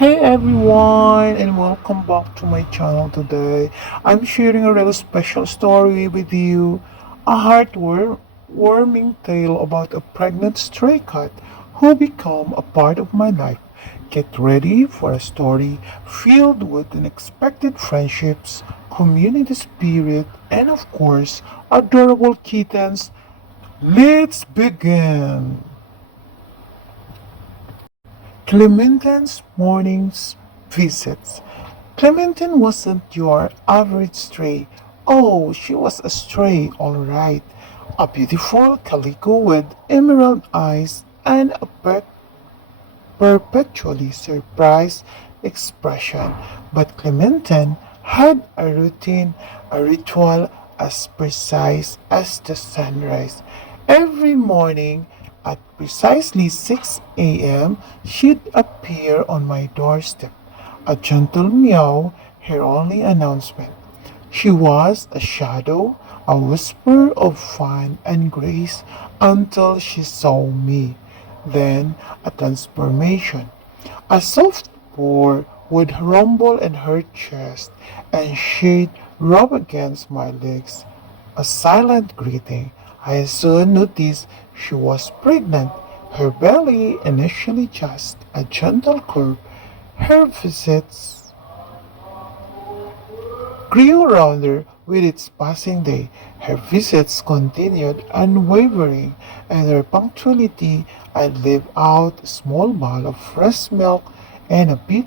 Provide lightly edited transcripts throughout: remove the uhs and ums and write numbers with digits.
Hey everyone, and welcome back to my channel today. I'm sharing a really special story with you, a heartwarming tale about a pregnant stray cat who became a part of my life. Get ready for a story filled with unexpected friendships, community spirit, and of course, adorable kittens. Let's begin! Clementine's morning's visits. Clementine wasn't your average stray. Oh, she was a stray, all right. A beautiful calico with emerald eyes and a perpetually surprised expression. But Clementine had a routine, a ritual as precise as the sunrise. Every morning at precisely 6 a.m., she'd appear on my doorstep. A gentle meow, her only announcement. She was a shadow, a whisper of fun and grace until she saw me. Then a transformation. A soft purr would rumble in her chest and she'd rub against my legs. A silent greeting. I soon noticed she was pregnant. Her belly, initially just a gentle curve, her visits grew rounder with its passing day. Her visits continued unwavering, and her punctuality I'd leave out a small bowl of fresh milk and a bit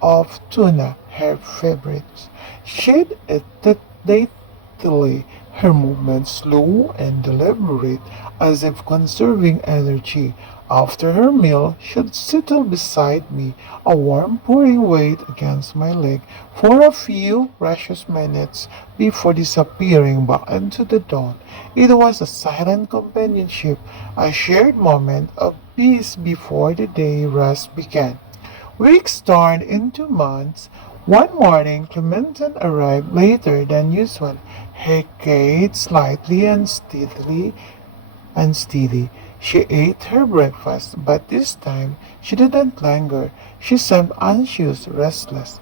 of tuna, her favorites. She'd eat it daintily, her movements slow and deliberate, as if conserving energy. After her meal, she'd settle beside me, a warm pouring weight against my leg, for a few precious minutes before disappearing back into the dawn. It was a silent companionship, a shared moment of peace before the day rest began. Weeks turned into months. One morning, Clementine arrived later than usual, her gait slightly unsteady. She ate her breakfast, but this time she didn't linger. She seemed anxious, restless.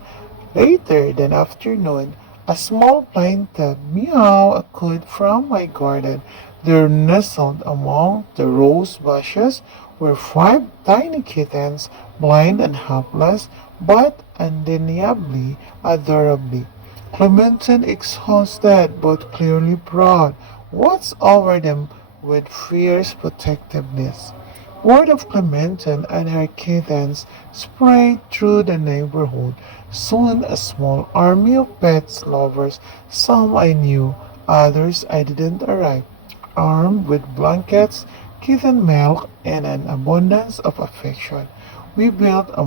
Later that afternoon, a small plaintive meow echoed from my garden. There nestled among the rose bushes were five tiny kittens, blind and helpless, but undeniably adorably. Clementine exhausted but clearly proud, watched over them with fierce protectiveness. Word of Clementine and her kittens spread through the neighborhood. Soon a small army of pets lovers, some I knew, others I didn't arrive, armed with blankets, kitten milk, and an abundance of affection. We built a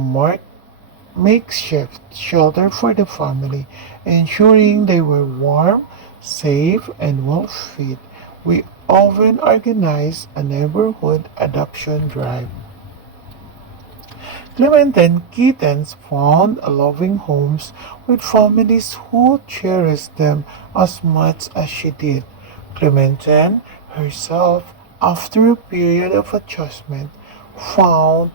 makeshift shelter for the family, ensuring they were warm, safe, and well fed. We often organized a neighborhood adoption drive. Clementine kittens found loving homes with families who cherished them as much as she did. Clementine herself, after a period of adjustment, found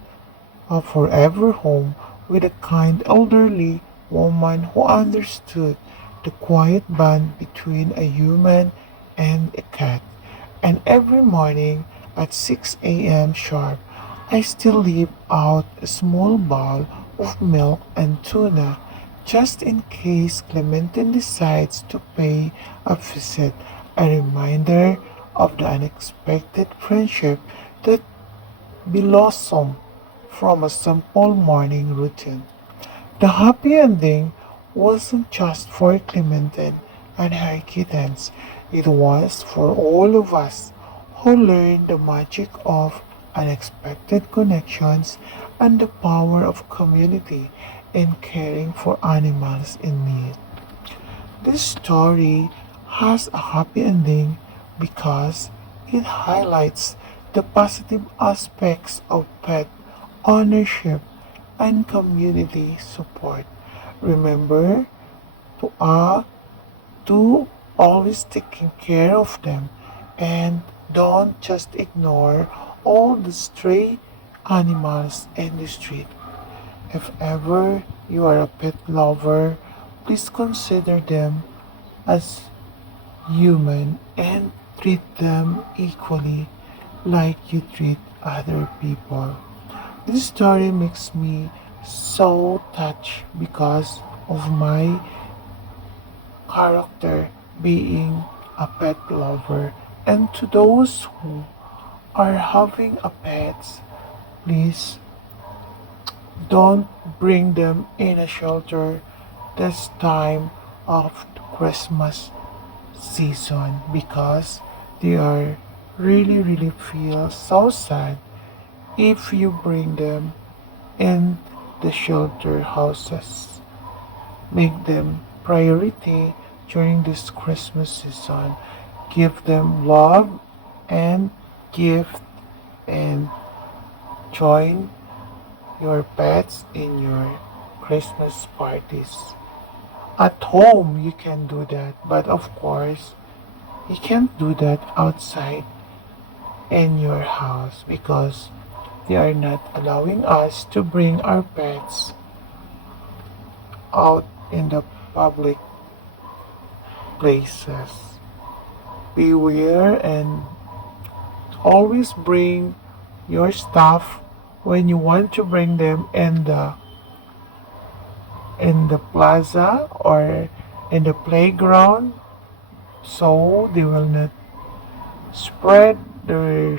a forever home with a kind elderly woman who understood the quiet bond between a human and a cat. And every morning at 6 a.m. sharp, I still leave out a small bowl of milk and tuna just in case Clementine decides to pay a visit, a reminder of the unexpected friendship that blossomed from a simple morning routine. The happy ending wasn't just for Clementine and her kittens, it was for all of us who learned the magic of unexpected connections and the power of community in caring for animals in need. This story has a happy ending because it highlights the positive aspects of pet ownership and community support. Remember to to always taking care of them and don't just ignore all the stray animals in the street. If ever you are a pet lover, please consider them as human and treat them equally like you treat other people. This story makes me so touched because of my character being a pet lover. And to those who are having a pets, please don't bring them in a shelter this time of the Christmas season because they are really feel so sad if you bring them in the shelter houses. Make them priority during this Christmas season. Give them love and gift and join your pets in your Christmas parties. At home, you can do that, but of course, you can't do that outside in your house because they are not allowing us to bring our pets out in the public places. Beware and always bring your stuff when you want to bring them in the plaza or in the playground so they will not spread their